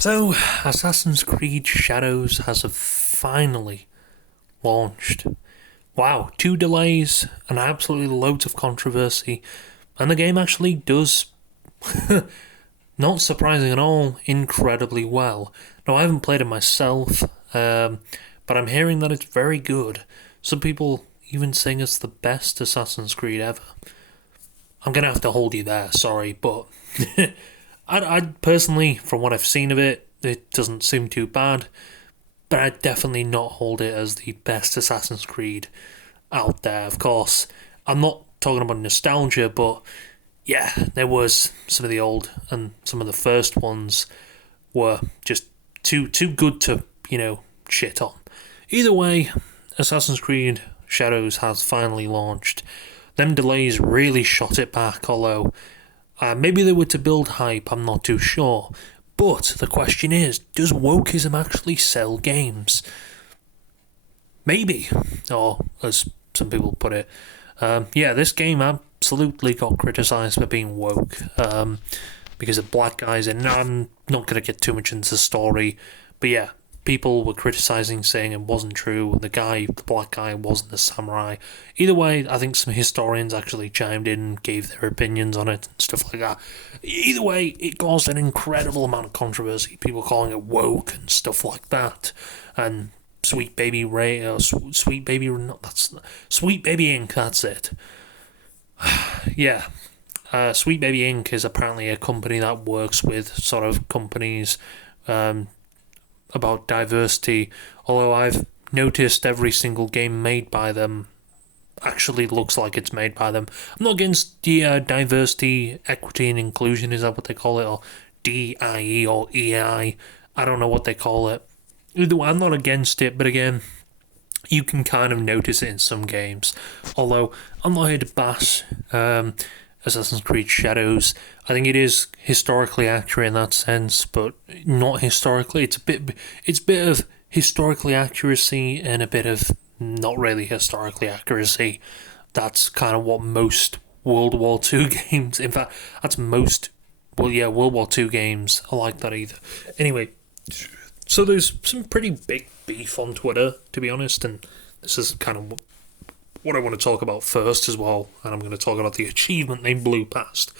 So, Assassin's Creed Shadows has finally launched. Wow, 2 delays and absolutely loads of controversy, and the game actually does, not surprising at all, incredibly well. Now, I haven't played it myself, but I'm hearing that it's very good. Some people even saying it's the best Assassin's Creed ever. I'm gonna have to hold you there, sorry, but I personally, from what I've seen of it, it doesn't seem too bad, but I'd definitely not hold it as the best Assassin's Creed out there. Of course, I'm not talking about nostalgia, but yeah, there was some of the old and some of the first ones were just too good to, shit on. Either way, Assassin's Creed Shadows has finally launched. Them delays really shot it back, although maybe they were to build hype, I'm not too sure. But the question is, does wokeism actually sell games? Maybe, or as some people put it, this game absolutely got criticised for being woke because of black guys, and I'm not going to get too much into the story, but yeah, people were criticising, saying it wasn't true, the black guy wasn't a samurai. Either way, I think some historians actually chimed in and gave their opinions on it and stuff like that. Either way, it caused an incredible amount of controversy, people calling it woke and stuff like that, and Sweet Baby Ray, Sweet Baby, that's Sweet Baby Inc. That's it. Yeah, Sweet Baby Inc. is apparently a company that works with sort of companies about diversity. Although I've noticed every single game made by them actually looks like it's made by them. I'm not against the diversity, equity, and inclusion. Is that what they call it, or DIE or EI? I don't know what they call it. Either way, I'm not against it, but again, you can kind of notice it in some games. Although, I'm not here to bash Assassin's Creed Shadows. I think it is historically accurate in that sense, but not historically. It's a bit of historically accuracy and a bit of not really historically accuracy. That's kind of what most World War II games, in fact, that's most, World War II games are like that either. Anyway, so there's some pretty big beef on Twitter, to be honest, and this is kind of what I want to talk about first as well, and I'm going to talk about the achievement they blew past.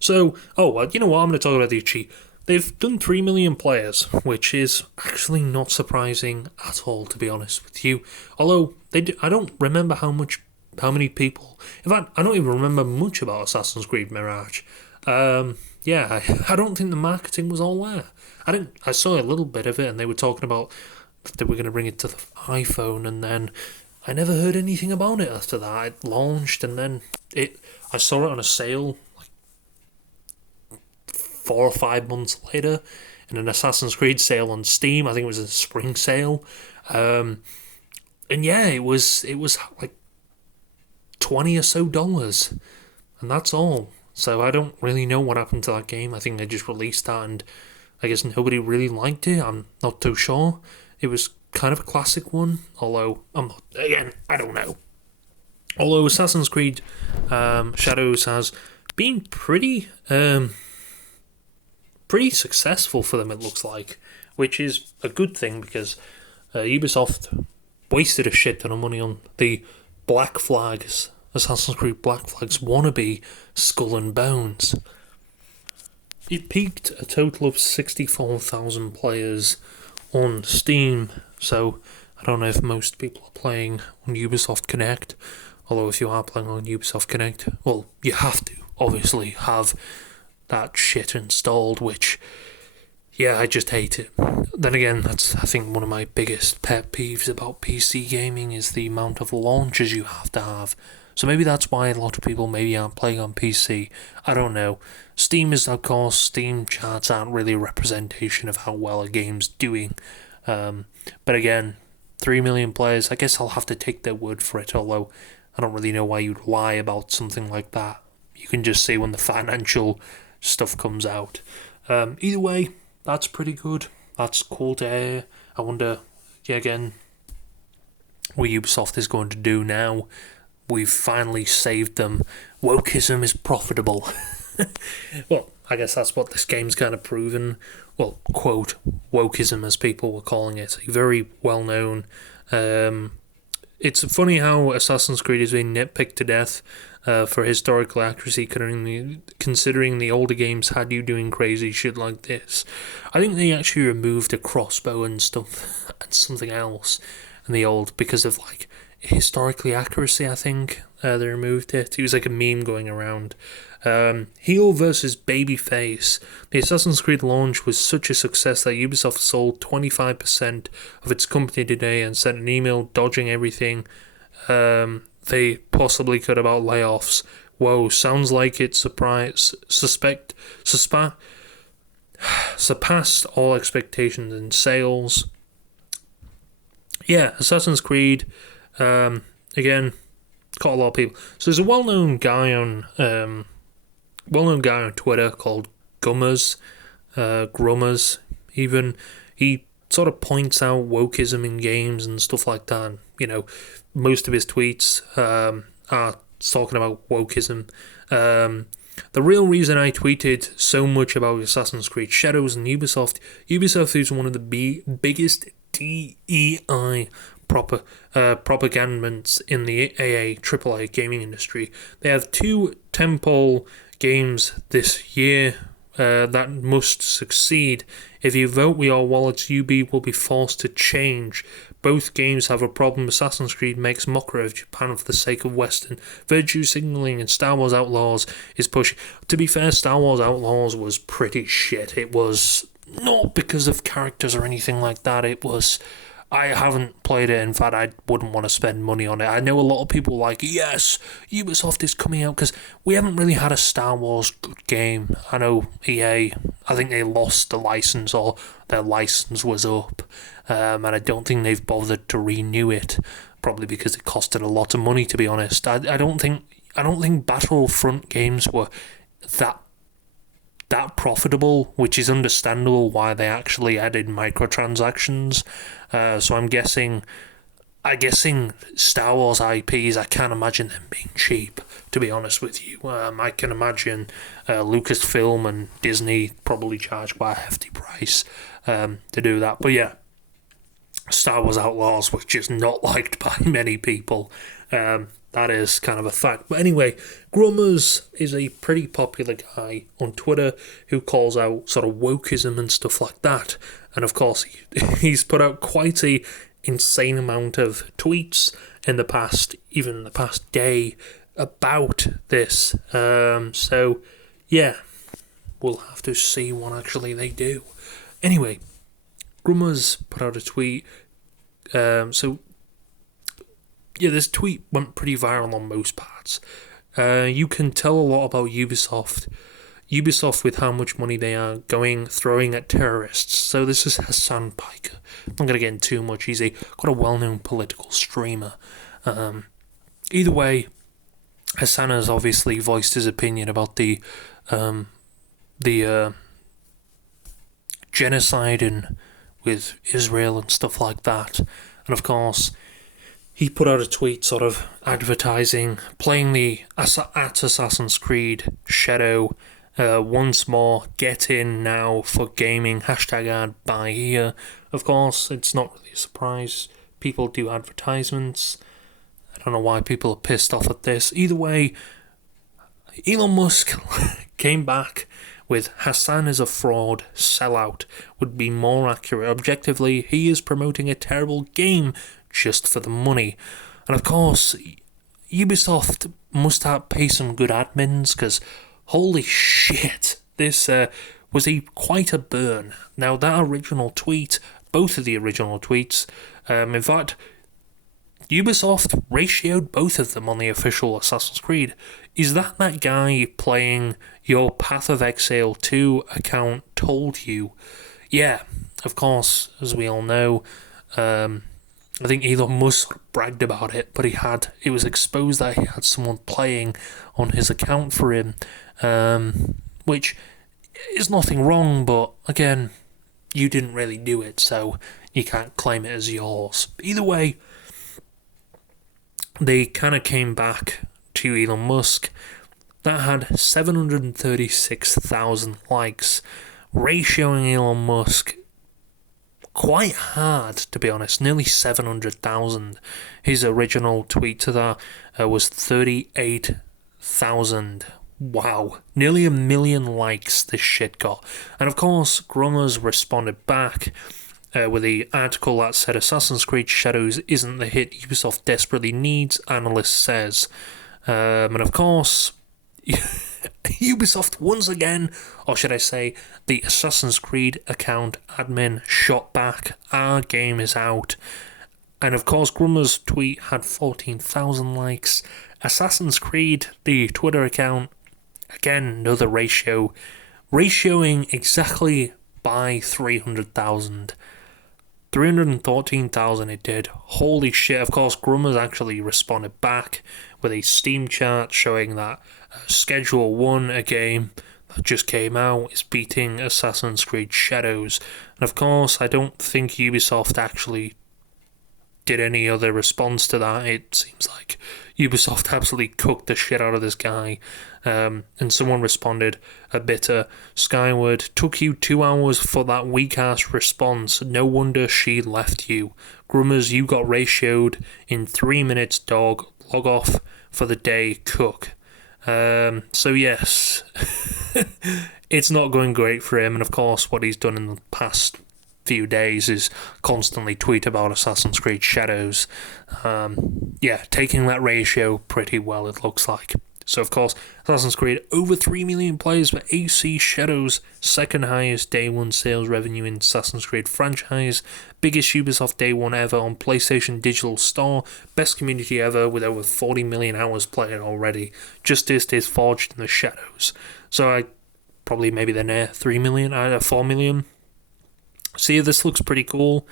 So, you know what, I'm going to talk about the achievement. They've done 3 million players, which is actually not surprising at all, to be honest with you. Although, I don't remember how many people. In fact, I don't even remember much about Assassin's Creed Mirage. I don't think the marketing was all there. I saw a little bit of it, and they were talking about that they were going to bring it to the iPhone, and then I never heard anything about it after that. It launched, and then I saw it on a sale like 4 or 5 months later, in an Assassin's Creed sale on Steam. I think it was a spring sale, and yeah, it was like $20 or so, and that's all. So I don't really know what happened to that game. I think they just released that, and I guess nobody really liked it. I'm not too sure. It was kind of a classic one, although I don't know. Although Assassin's Creed Shadows has been pretty successful for them, it looks like, which is a good thing because Ubisoft wasted a shit ton of money on the Black Flags, Assassin's Creed Black Flags wannabe Skull and Bones. It peaked a total of 64,000 players on Steam, so I don't know if most people are playing on Ubisoft Connect, although if you are playing on Ubisoft Connect, well, you have to obviously have that shit installed, which, yeah, I just hate it. Then again, that's, I think, one of my biggest pet peeves about PC gaming is the amount of launches you have to have. So maybe that's why a lot of people maybe aren't playing on PC. I don't know. Steam is, of course, Steam charts aren't really a representation of how well a game's doing. But again, 3 million players, I guess I'll have to take their word for it, although I don't really know why you'd lie about something like that. You can just see when the financial stuff comes out. Either way, that's pretty good. That's cool to hear. I wonder, again, what Ubisoft is going to do now. We've finally saved them. Wokeism is profitable. Well, I guess that's what this game's kind of proven. well, quote, wokeism as people were calling it. A very well known. It's funny how Assassin's Creed has been nitpicked to death for historical accuracy, considering the older games had you doing crazy shit like this. I think they actually removed a crossbow and stuff and something else in the old because of like historically accuracy. I think they removed it. It was like a meme going around. Heel versus babyface. The Assassin's Creed launch was such a success that Ubisoft sold 25% of its company today and sent an email dodging everything they possibly could about layoffs. Whoa, sounds like it surpassed all expectations in sales. Yeah, Assassin's Creed, again, caught a lot of people. So there's a well-known guy on Twitter called Grummers even. He sort of points out wokeism in games and stuff like that. You know, most of his tweets are talking about wokeism. The real reason I tweeted so much about Assassin's Creed Shadows and Ubisoft is one of the biggest DEI propagandants in the AAA gaming industry. They have two tentpole games this year that must succeed. If you vote with your wallets, UB will be forced to change. Both games have a problem. Assassin's Creed makes mockery of Japan for the sake of Western virtue signaling, and Star Wars Outlaws is pushing. To be fair, Star Wars Outlaws was pretty shit. It was not because of characters or anything like that. It was... I haven't played it. In fact, I wouldn't want to spend money on it. I know a lot of people like, yes, Ubisoft is coming out, because we haven't really had a Star Wars good game. I know EA, I think they lost the license, or their license was up, and I don't think they've bothered to renew it, probably because it costed a lot of money, to be honest. I don't think Battlefront games were that profitable, which is understandable why they actually added microtransactions. So I'm guessing Star Wars IPs, I can't imagine them being cheap, to be honest with you. I can imagine Lucasfilm and Disney probably charge quite a hefty price to do that. But yeah, Star Wars Outlaws, which is not liked by many people. That is kind of a fact. But anyway, Grummers is a pretty popular guy on Twitter who calls out sort of wokeism and stuff like that. And of course, he's put out quite a insane amount of tweets in the past day about this. So, yeah, we'll have to see what actually they do. Anyway, Grummers put out a tweet. Yeah, this tweet went pretty viral on most parts. You can tell a lot about Ubisoft with how much money they are throwing at terrorists. So this is Hassan Piker. I'm not going to get into too much. He's quite a well-known political streamer. Either way, Hassan has obviously voiced his opinion about the genocide with Israel and stuff like that. And of course, he put out a tweet sort of advertising, playing the at Assassin's Creed Shadow once more. Get in now for gaming. #ad buy here. Of course, it's not really a surprise. People do advertisements. I don't know why people are pissed off at this. Either way, Elon Musk came back with Hassan is a fraud, sellout, would be more accurate. Objectively, he is promoting a terrible game just for the money. And of course, Ubisoft must pay some good admins, because holy shit, this was quite a burn. Now that original tweet, both of the original tweets, in fact, Ubisoft ratioed both of them on the official Assassin's Creed. Is that guy playing your Path of Exile 2 account told you? Yeah, of course, as we all know, I think Elon Musk bragged about it, but it was exposed that he had someone playing on his account for him, which is nothing wrong, but again, you didn't really do it, so you can't claim it as yours. Either way, they kind of came back to Elon Musk. That had 736,000 likes, ratioing Elon Musk quite hard, to be honest, nearly 700,000. His original tweet to that was 38,000. Wow, nearly 1 million likes this shit got. And of course, Grummers responded back with the article that said Assassin's Creed Shadows isn't the hit Ubisoft desperately needs, analyst says. And of course, Ubisoft once again, or should I say, the Assassin's Creed account admin shot back, our game is out. And of course, Grummer's tweet had 14,000 likes. Assassin's Creed, the Twitter account, again, another ratioing exactly by 300,000. 314,000 it did. Holy shit. Of course, Grummer's actually responded back with a Steam chart showing that Schedule 1, a game that just came out, is beating Assassin's Creed Shadows. And of course, I don't think Ubisoft actually did any other response to that. It seems like Ubisoft absolutely cooked the shit out of this guy. And someone responded a bitter, Skyward, took you 2 hours for that weak-ass response. No wonder she left you. Grummers, you got ratioed in 3 minutes, dog. Log off for the day, cook. So yes, it's not going great for him. And of course, what he's done in the past few days is constantly tweet about Assassin's Creed Shadows. Taking that ratio pretty well, it looks like. So of course, Assassin's Creed, over 3 million players for AC Shadows, second highest day one sales revenue in Assassin's Creed franchise, biggest Ubisoft day one ever on PlayStation Digital Store, best community ever with over 40 million hours played already. Justice is forged in the shadows. So maybe they're near 3 million, 4 million. So yeah, this looks pretty cool.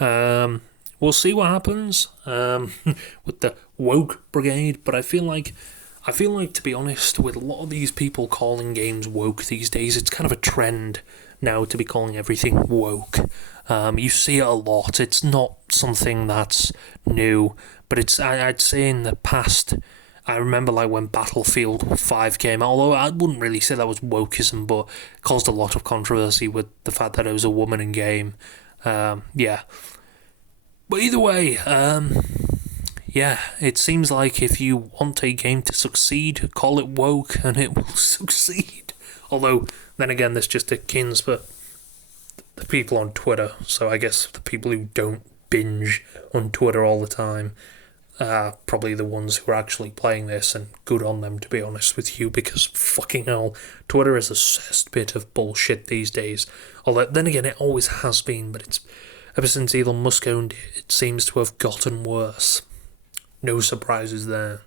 We'll see what happens with the woke brigade, but I feel like, to be honest, with a lot of these people calling games woke these days, it's kind of a trend now to be calling everything woke. You see it a lot. It's not something that's new, but I'd say in the past, I remember like when Battlefield 5 came out, although I wouldn't really say that was wokeism, but caused a lot of controversy with the fact that it was a woman in game. But either way, it seems like if you want a game to succeed, call it woke and it will succeed. Although, then again, this just akins for the people on Twitter, so I guess the people who don't binge on Twitter all the time are probably the ones who are actually playing this, and good on them, to be honest with you, because fucking hell, Twitter is a cesspit of bullshit these days. Although, then again, it always has been, but it's ever since Elon Musk owned it, it seems to have gotten worse. No surprises there.